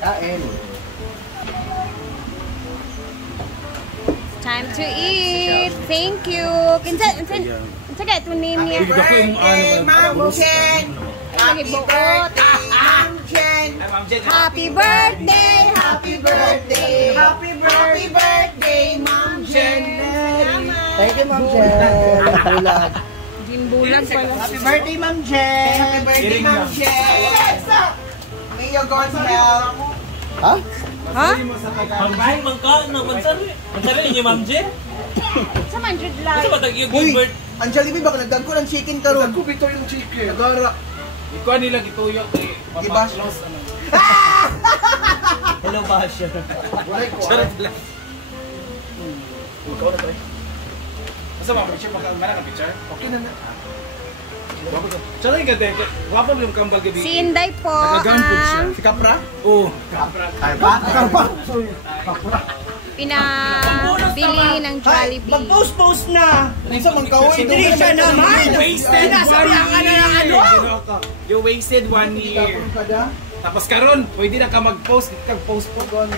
Kain. Time to eat. Thank you. Kinsa kaya ito name niya? Ma'am Jen! Happy birthday, Ma'am Jen! Happy birthday! Happy birthday! Happy birthday, Ma'am Jen! Thank you, Ma'am Jen. Bulag. Ginbulag pala. Happy birthday, Ma'am Jen! Happy birthday, Ma'am Jen! May your God's help! Ha? Ha? Ma'am Jen, mansari niyo, Ma'am Jen? Sa manjud lang. Kasi matag yung Gilbert. Ang Jollibee ba nagdag ko ng chicken karon? Nagko bito yung chicken. Nagara. Ikaw nila gituyo kay Diba? Hello, Basha. Wala ko. Ikaw na pre. Asa ba picture mana ka picture? Okay na na. Tsaka yung ganda, wapa mo yung kambal gabi. Si Inday po Si Kapra? Oo. Ay ba? Kapra. Sorry. pinabili ng Jollibee. Mag-post na! Isa mang kawin. Hindi siya naman! Wasted Sinasabihan ka na ng ano? You wasted 1 year. Tapos karon, pwede na ka mag-post. Kag-post po doon.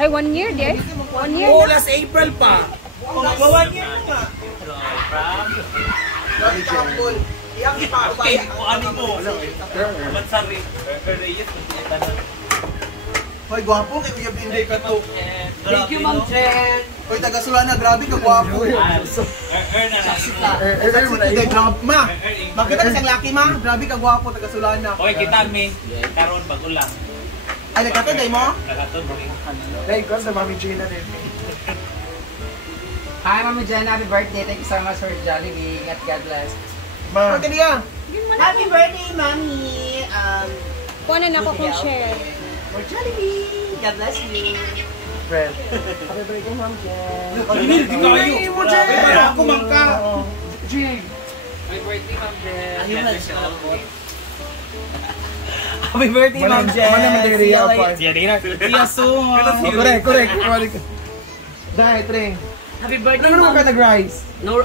Ay, 1 year, dear? 1 year Oo, na? last April pa. Mag-1 year na nga. Lagi tambol. Iyang pa. Okay, ano mo? Mansari. Hoy, gwapo kay Kuya Binday ka to. Thank you, Ma'am Jen. Hoy, taga-Sulana, grabe ka gwapo. Ma, makita ka siyang laki, ma. Grabe ka gwapo, taga-Sulana. Okay, kita mi. Karon bago lang. Ay, nagkatod, day mo? Nakatod mo. Hey, ko sa Mami Gina din. Hi, Mama Jen. Happy birthday. Thank you so much for Jollibee. Ingat, God bless. Ma. Pagka niya. Happy birthday, Mommy! Kuha na ako kung share. For Jollibee! God bless you! Friend. Happy birthday, Ma'am Jen. Hindi kayo. Pero ako man ka. Jig. My birthday, Ma'am Jen. Ayun na siya. Happy birthday, Ma'am Jen. Mana man diri apa? Siya din na. Siya soon. Correct. Dai, Tring. Happy birthday, Ano naman Ma'am. ka nag-rise? No.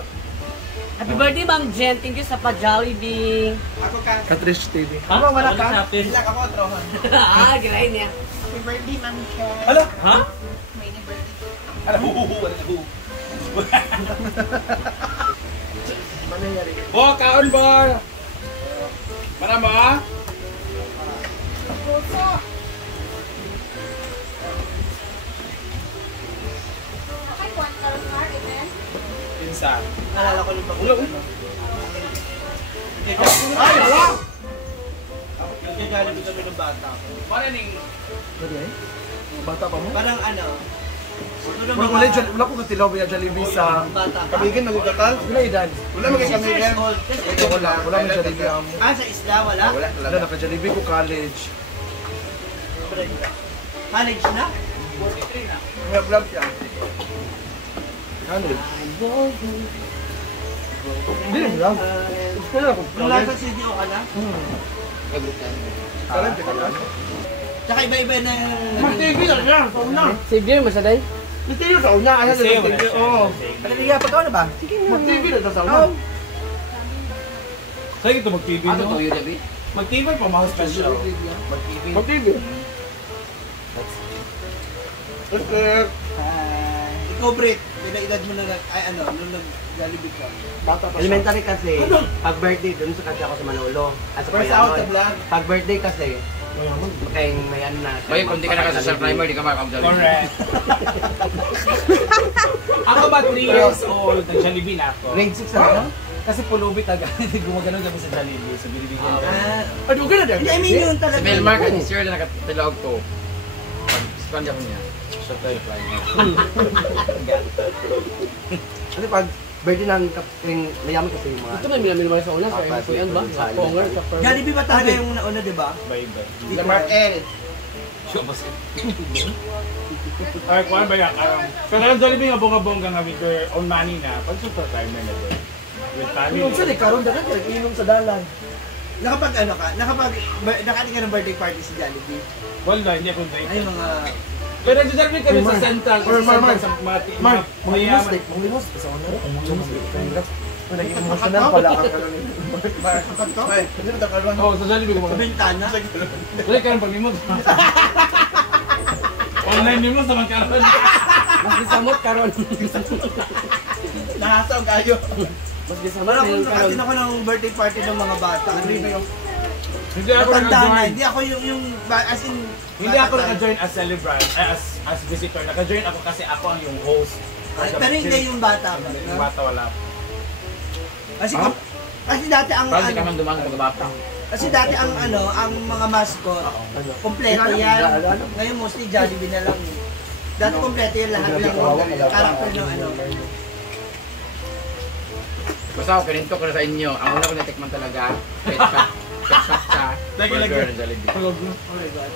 Happy birthday, Ma'am Jen. Thank you sa pa-Jollibee. Ako ka. Katrish TV. Ha? Wala ka? Ilang ako, trohan. Gray niya. Happy birthday, Ma'am Chen. Hala? Ha? May birthday. Ala, Manayari. Oh, kaon ba? Mana ba? Puso. Okay, kuha ka rin, Mar, even? Pinsa. Nalala ko yung Ulo. Ay, wow! Nagkagalabit kami ng bata. Para ning Bata pa mo? Parang ano, Wala ko katilaw ba yung Jollibee sa Kamigin magkakal? Wala idan. Wala magkakamigin. Ito wala may Jollibee amo. sa isla, wala? Wala naka-Jollibee ko college. College na? 43 na. May vlog siya. College. Hindi rin vlog. Kaya ako Nung nasa CDO ka na? Talent ka lang. Tsaka iba-iba na Mag-TV na siya. Sa una. Xavier, masaday? Mag-TV sa una. Ayan na mag-TV. Oo. Pagkaliga, pagkaw na ba? Mag-TV na sa una. Sa'yo ito mag-TV Ano no? to, Jollibee? Mag-TV pa mga special. Mag-TV. Okay. Ikaw, Brit, pinaedad mo na, ay ano, nung nag-Jollibee ka. Bata pa siya. Elementary kasi, pag birthday, dun sa kasi ako sa Manolo. At sa First out Payanon. the vlog. Pag birthday kasi, kaya may ano na. Bayo, kung di ka naka-social climber, di ka makakam-Jollibee. Correct. Ako ba 3 years old, nag-Jollibee na ako. Grade 6 na ano? Kasi pulubit agad, gumagano kami sa Jollibee, sa binibigyan ko. Ay, doon ka na Hindi, I mean yun Si talaga. Melmar ka ni Sir na nakatilawag ko. Pag-sponge ako niya. Social climber. Kasi pag birthday ng kaping mayaman kasi yung mga... Ito na minamin sa una, sa Kuyan ba? Sa Ponger, sa Pearl. Jollibee ba talaga yung nauna, di ba? Bye-bye. Lamar L. Siya ba siya? Ay, kuhan ba yan? Pero ang Jollibee nga bongga-bongga nga with your own money na, pag super climber na doon. With family. Yung sa karon dapat nag-inom sa dalan. Nakapag ano ka? Nakati ka ng birthday party sa Jollibee? Wala, hindi ako date. Ay, mga... Pero nag-Jollibee kami sa Santa. Mar, Sa Mark, mayaman. manglimos sa una. Naging emotional pala ang ano nito. Ay, hindi na takaroon. Oo, sa Jollibee ko mga. Bintana. Wala ka rin pag-limot. Online limot sa magkaroon. Mas gisamot karon. Nahasog kayo. Mas gisamot Wala ngayon akong karon. nakasin ako ng birthday party ng mga bata. Hindi ako Matanda na. naka-join. Hindi ako yung as in... Hindi ako naka-join as celebrant, as visitor. Naka-join ako kasi ako ang yung host. Pero hindi yung bata. Yung bata wala. Kasi dati ang Parang di ka ano, man dumangan pag bata. kasi dati ang ano, ang mga mascot, kompleto yan. Ngayon mostly Jollibee na lang. Dati kompleto yan lahat ng character ng ano. Basta ako, kininto ko na sa inyo. Ang una ko natikman talaga, ketchup sa burger ng Jollibee. Oh my God.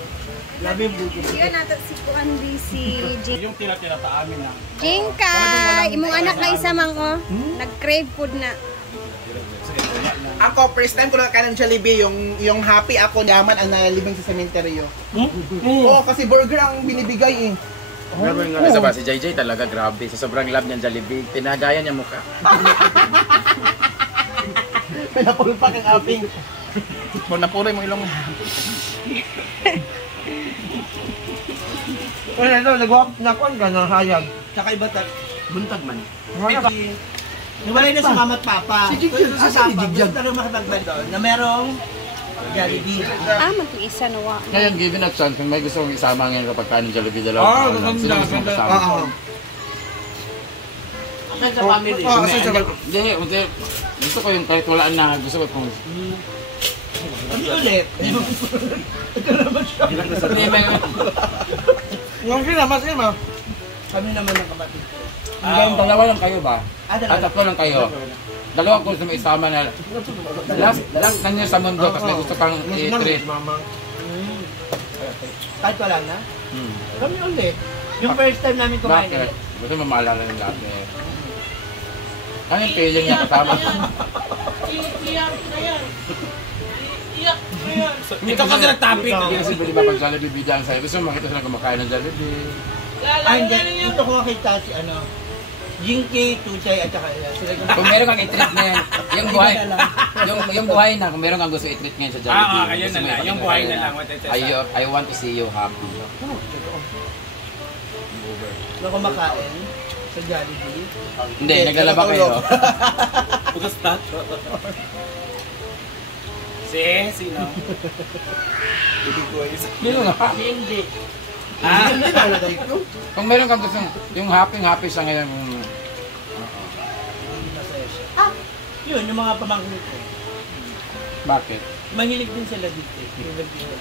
Grabe yung buto. Yun nato si Kuan si Jing. Yung tira-tira ta amin na. Jingka, imong anak na isa mang oh. Nag-crave food na. Ako, first time ko nakakain ng Jollibee, yung happy ako yaman ang nalibing sa sementeryo. Oo, kasi burger ang binibigay eh. Grabe nga sa ba, si JJ talaga grabe. Sa sobrang love niyang Jollibee, tinagayan niya mukha. May napulpak ang aping. Napuloy mo ilong. Well, ito, nagwak-nakuan ka ng hayag. Tsaka iba Buntag man. Nawalay na si mama at papa. Si Jigjag, Sa asan si Sapa, Jigjag? gusto rin makipagbalik doon na merong Jollibee. Maging isa na wa. Ngayon, given a chance, kung may gusto kong isama ngayon kapag kanin Jollibee dalawa. Sino gusto mong kasama? Oo. Asan sa family? Hindi, gusto ko yung kahit walaan na, gusto ko kung... Ano ulit? Hindi, may... Ngayon sila, mas ima. Kami naman ng kapatid ko. Hanggang dalawa lang kayo ba? Ah, At tatlo lang kayo. Dalawa ko gusto mo isama na last na niyo sa mundo kasi may gusto kang i-treat. Mama. Kahit wala na? Kami ulit. Yung first time namin kumain Bakit? ulit. Gusto mo maalala ng lahat eh. Ano yung feeling niya kasama? Ito kasi nag-topic. Hindi kasi pwede ba pag Jollibee bidang sa'yo? Gusto mo makita sila kumakain ng Jollibee. Ah, hindi. Ito ko makita si ano, Jinky, Tuchay, at saka sila. Kung meron kang i-treat ngayon, yung buhay, yung buhay na, kung meron kang gusto i-treat ngayon sa Jollibee. Ayun gusto na mo lang. ipakita Yung buhay sa'yo na lang. I want to see you happy. Na kumakain sa Jollibee. Hindi, naglalaba kayo. Putas tato. Sino? Sino nga? Hindi. Kung meron kang gusto, yung happy siya ngayon. Yun, yung mga pamangkin ko. Bakit? Mahilig din sila dito. Mahilig din sila.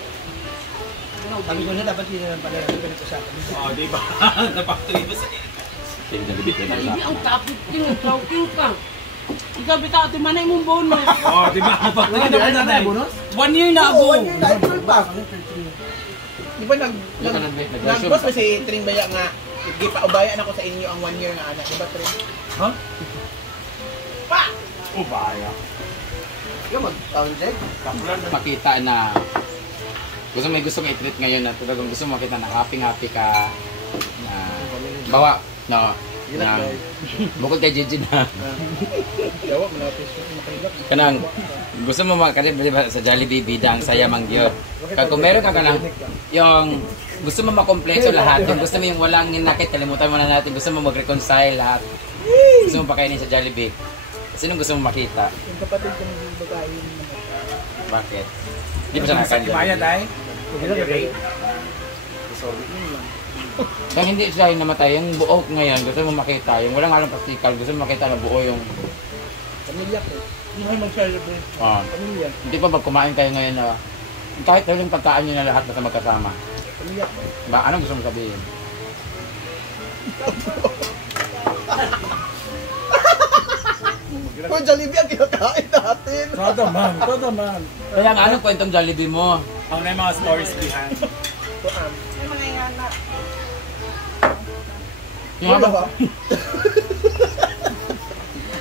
Sabi ko na dapat hindi naman pala yung pinag-usapan. Oo, di ba? Napaktuloy mo sa Yung Jollibee ka na Hindi ang topic king, talking ka. Ikaw bitaw, timanay mong bonus. Oo, di ba? Napaktuloy na na na. 1 year na ako. Di ba nag-boss pa si Tring Baya nga, ipaubayan ako sa inyo ang 1 year na anak. Di ba Tring? Ha? Pa! Ubaya. Ikaw mag-town check. Makita na gusto mo i-treat ngayon na talagang gusto mo makita na happy ka na bawa no na bukod kay Gigi na Yawa, malapis ko. Makilap. kanang gusto mo makita diba, sa Jollibee bida ang saya manggyo kung meron ka kanang yung gusto mo makompleto lahat yung gusto mo yung walang hinakit kalimutan mo na natin gusto mo mag-reconcile lahat gusto mo pakainin sa Jollibee sinong gusto mo makita Yung kapatid ko ng babae yung bakit di ba siya nakakan Bayad ay? Kung hindi siya yung namatay, yung buo ngayon, gusto mo makita, yung walang halong pastikal, gusto mo makita na buo yung... pamilya ko. Hindi kayo mag-celebrate. Pamilya. Hindi pa ba kumain kayo ngayon na kahit yung pagkaan nyo na lahat basta magkasama? Pamilya ko. Ba, anong gusto mo sabihin? Kung Jollibee ang kinakain natin. Kada man. Kaya nga, anong kwentong Jollibee mo? Ang na yung mga stories behind. May mga ingana. Yung habang,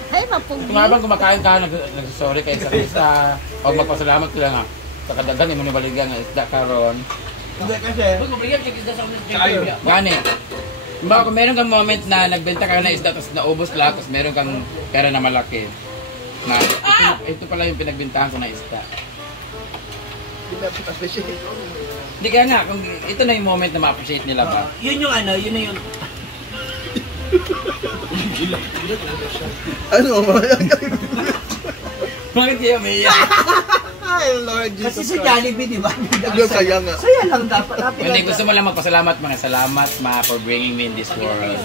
Ay, mapugi. yung habang kumakain ka, nagsasorry kayo sa isa, o magpasalamat ka lang ha. Sa kadagan, yung manibaligyan ng isda karon. Hindi kasi. Uy, kumbigyan, check isda sa mga Gani. Baka kung meron kang moment na nagbenta ka na isda tapos naubos lahat tapos meron kang pera na malaki. Na, ito pala yung pinagbintahan ko na isda. Hindi na appreciate. Hindi kaya nga, kung ito na yung moment na ma-appreciate nila ba? Yun yung ano, yun na yung... Ano? Bakit kayo umiiyak? Ay, Lord Kasi Jesus sa Christ. Jollibee, di ba? Ang saya nga. Saya lang dapat. Hindi, gusto mo lang magpasalamat mga salamat ma for bringing me in this world.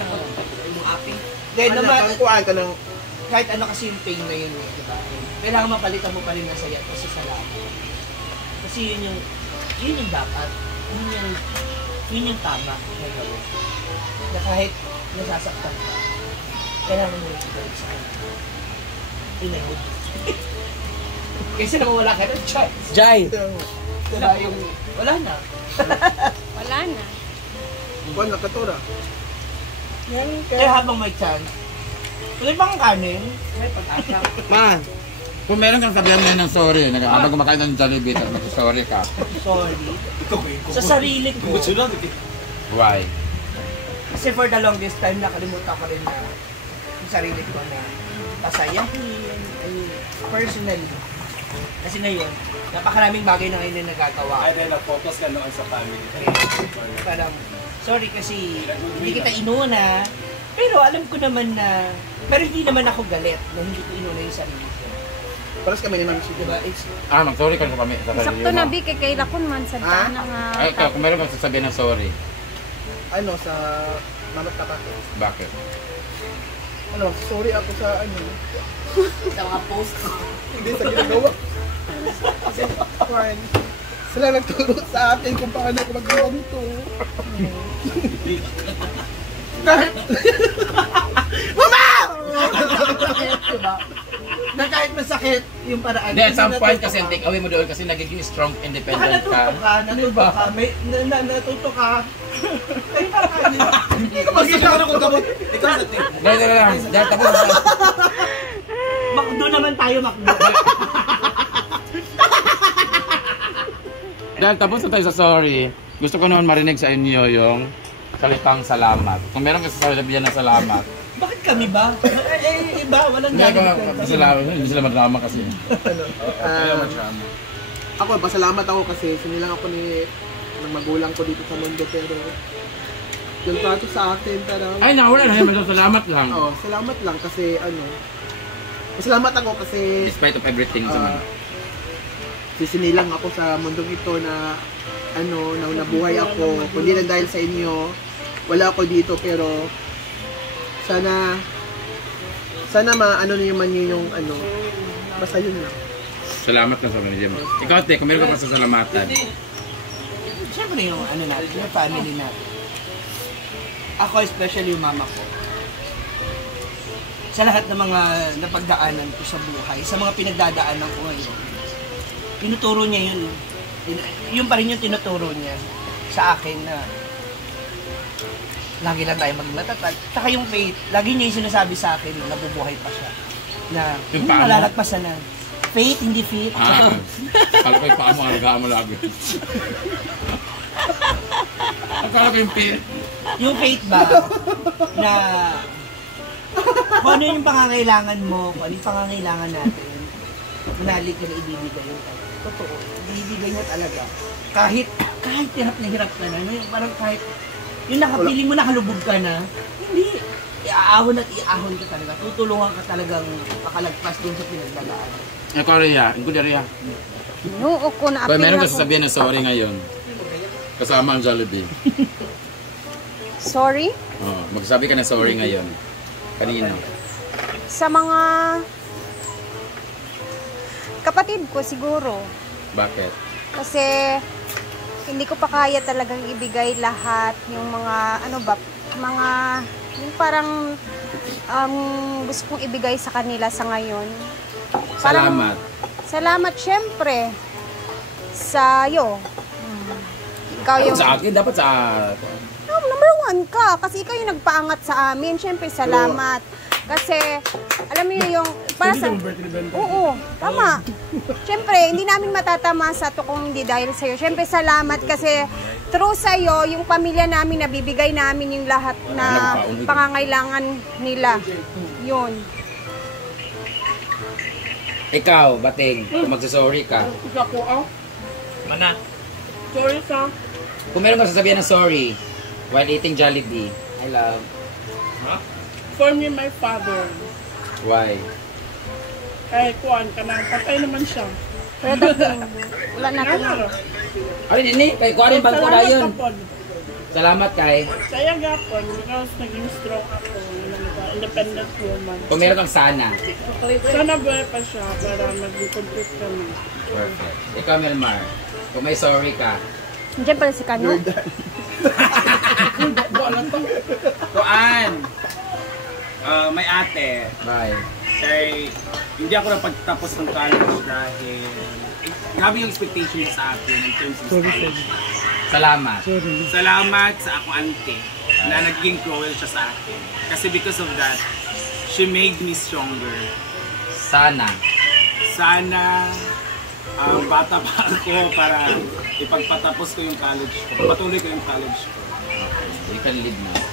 Then Ano, naman, parang kuhaan ka ng... kahit ano kasi yung pain na yun, di ba? Kailangan mapalitan mo pa rin ng saya kasi salamat. Kasi yun yung dapat. Yun yung tama na gawin. Na kahit nasasaktan ka, kailangan mo yung gawin sa kanya. Inahod. Kasi naman wala ka ng choice. Jai! Diba yung, wala na. Wala na. Kuhaan na, katura. Kaya habang may chance, tuloy bang kanin? May pag-asa. Man! Kung meron kang sabihan ngayon ng sorry, habang kumakain ng Jollibee, tapos mag-sorry ka. Sorry. Sa sarili ko. Why? Kasi for the longest time, nakalimutan ko rin na yung sarili ko na pasayahin, personally. Kasi ngayon, napakaraming bagay na ngayon na nagagawa. Ay, then na-focus ka noon sa family. Parang, sorry kasi hindi kita inuna, pero alam ko naman na, pero hindi naman ako galit na hindi ko inuna yung sarili ko. Paras kami ni Ma'am Sige. Diba? It's, Mag-sorry ka sa kami. Sakto na, Bi, kay Lakon man sa dana nga. Ay, kung meron kang sasabihin ng sorry, Ano, sa Mama't Kapatid. bakit? Ano, sorry ako sa ano. Sa mga post ko. Hindi sa ginagawa. Kasi, kuhaan. Sila nagturo sa akin kung paano ako mag-ganito. Kahit... Mama! diba? Na kahit masakit yung paraan. Hindi, at some point kasi take away mo doon kasi nagiging strong, independent ka. Natuto ka, may, natuto ka. Ay, parang hindi ko Magkita ko gamot. Ikaw sa tip. Dahil lang, dahil tapos Makdo naman tayo, makdo. dahil tapos na tayo sa sorry, gusto ko naman marinig sa inyo yung salitang salamat. Kung meron ka sasabihan ng salamat, Bakit kami ba? Iba, walang hindi galit. hindi sila madrama kasi. Ako, pasalamat ako kasi sinilang ako ng magulang ko dito sa mundo pero yung trato sa akin parang Ay, nawala na yun, salamat lang. salamat lang kasi ano salamat ako kasi Despite of everything sa mga. sisinilang ako sa mundong ito na ano na nabuhay ako kundi lang dahil sa inyo wala ako dito pero sana maano niyo man yung ano basta yun lang. Salamat lang sa pamilya mo. Ikaw, te, kung meron ka pa sa salamatan. Siyempre yung ano natin, yung family natin. Ako, especially yung mama ko. Sa lahat ng mga napagdaanan ko sa buhay, sa mga pinagdadaanan ko ngayon, tinuturo niya yun. Yun pa rin yung tinuturo niya sa akin na lagi lang tayo maging matatag. Saka yung faith, lagi niya yung sinasabi sa akin na nabubuhay pa siya. Na Yung paano? malalagpasan na. Faith, hindi faith. Akala ko yung paa mo, alagaan mo lagi. Akala ko yung pin. Yung faith ba, na kung ano yung pangangailangan mo, kung ano yung pangangailangan natin, manalig ka na ibibigay yung tayo. Totoo, ibibigay mo talaga. Kahit hirap na ano, yung parang kahit, yung nakapiling mo, nakalubog ka na, hindi, iaahon at iaahon ka talaga. Tutulungan ka talagang makalagpas din sa pinagdadaanan. Ikaw, Rhea. Ikaw, Rhea. Noo ko na Kung apil meron ka ako. sasabihin ng sorry ngayon, kasama ang Jollibee. Sorry? Magsabi ka ng sorry ngayon. Kanino? Sa mga kapatid ko siguro. Bakit? Kasi hindi ko pa kaya talagang ibigay lahat yung mga ano ba, mga yung parang gusto kong ibigay sa kanila sa ngayon. Salamat. Salamat syempre sa iyo. Ikaw yung Sa akin, dapat sa... number one ka kasi ikaw yung nagpaangat sa amin. Syempre salamat. Kasi alam mo yung para sa Oo, tama. Syempre, hindi namin matatama sa to kung hindi dahil sa iyo. Syempre salamat kasi through sa iyo yung pamilya namin nabibigay namin yung lahat na pangangailangan nila. Yun. Ikaw, Bating, kung magsasorry ka. Isa ko Mana? Sorry sa. Kung meron ka sasabihan ng sorry while eating Jollibee, I love. For me, my father. Why? Ay, kuwan ka na. Patay naman siya. Pero dating, wala na ito. Ay, hindi. Kay kuwarin bang ko na yun. Salamat kay. Saya gapon because naging strong ako. Independent woman. Kung meron kang sana. Sana buhay pa siya para mag-complete kami. Perfect. Ikaw, Melmar. Kung may sorry ka. Nandiyan pala si Kano. Kuan. May ate. Bye. Kay hindi ako napagtapos ng college dahil grabe yung expectation niya sa akin in terms of college. Salamat. Salamat sa akong auntie na naging cruel siya sa akin. Kasi because of that, she made me stronger. Sana. Sana bata pa ako para ipagpatapos ko yung college ko. Patuloy ko yung college ko. You can leave now.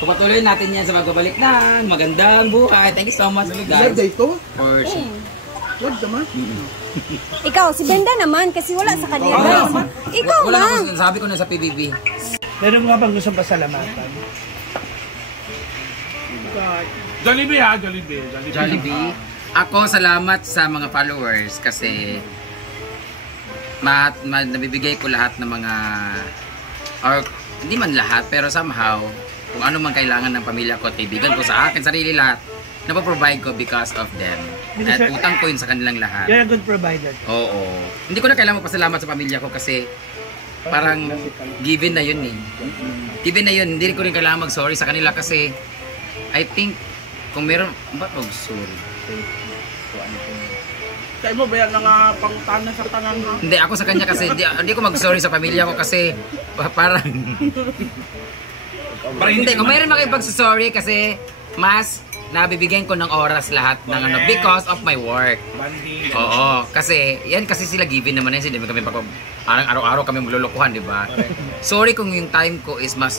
Pupatuloy natin yan sa magbabalik ng magandang buhay. Thank you so much, guys. ito? For sure. Wag naman. Ikaw, si Benda naman, kasi wala sa kanya, guys. Ikaw Wala lang. ko sabi ko na sa PBB. Meron nga bang gusto pasalamatan? Jollibee ha, Jollibee. Jollibee. Ako, salamat sa mga followers kasi nabibigay ko lahat ng mga or hindi man lahat pero somehow kung ano man kailangan ng pamilya ko at kaibigan ko sa akin, sarili lahat, napaprovide ko because of them. At utang ko yun sa kanilang lahat. You're a good provider. Oo. Hindi ko na kailangan magpasalamat sa pamilya ko kasi parang given na yun eh. Given na yun, hindi ko rin kailangan mag-sorry sa kanila kasi I think kung meron, ba't mag-sorry? Kaya mo ba yan nga pangtana sa tanan ha? Hindi, ako sa kanya kasi hindi ko mag-sorry sa pamilya ko kasi parang hindi, kung mayroon makipag-sorry kasi mas nabibigyan ko ng oras lahat ng ano because of my work. Oo, kasi yan kasi sila given naman yan, hindi kami araw-araw kami maglulukuhan, di ba? Sorry kung yung time ko is mas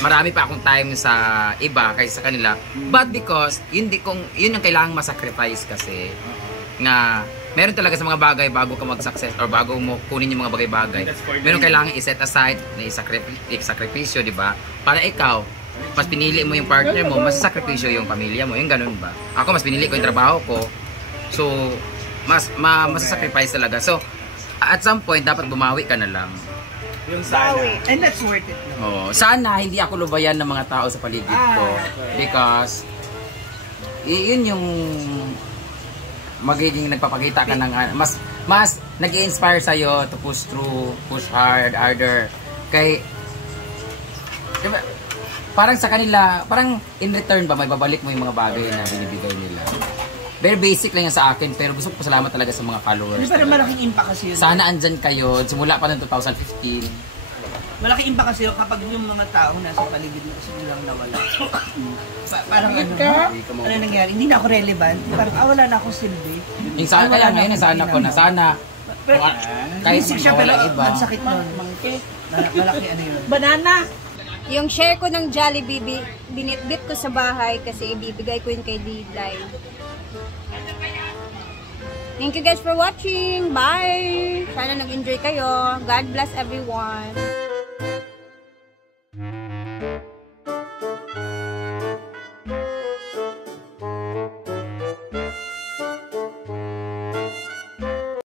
marami pa akong time sa iba kaysa sa kanila. But because yun ang kailangang ma-sacrifice kasi nga meron talaga sa mga bagay bago ka mag-success or bago mo kunin yung mga bagay-bagay. Meron kailangan i-set aside na i-sakripisyo, di ba? Para ikaw, mas pinili mo yung partner mo, mas sakripisyo yung pamilya mo, yung ganun ba? Ako, mas pinili ko yung trabaho ko. So, mas sacrifice talaga. So, at some point, dapat bumawi ka na lang. Yung sana. And that's worth it. Oh, sana hindi ako lubayan ng mga tao sa paligid ko. Because, yun yung magiging nagpapakita ka ng mas nag-i-inspire sa'yo to push through, push harder. Kay, diba, parang sa kanila, parang in return ba, may babalik mo yung mga bagay na binibigay nila. Very basic lang yan sa akin, pero gusto ko pasalamat talaga sa mga followers. Hindi pa rin malaking impact kasi yun. Sana andyan kayo, simula pa ng 2015. Malaking impact kasi yun kapag yung mga tao nasa paligid mo kasi bilang nawala. Parang ano nangyari, hindi na ako relevant. Parang wala na akong silbi. Yung sana kaya ngayon, sana ko na sana. Kahit siya pero ang sakit nun. Malaki ano yun. Banana! Yung share ko ng Jollibee, binitbit ko sa bahay kasi ibibigay ko yun kay Diglay. Thank you guys for watching. Bye! Sana nag-enjoy kayo. God bless everyone.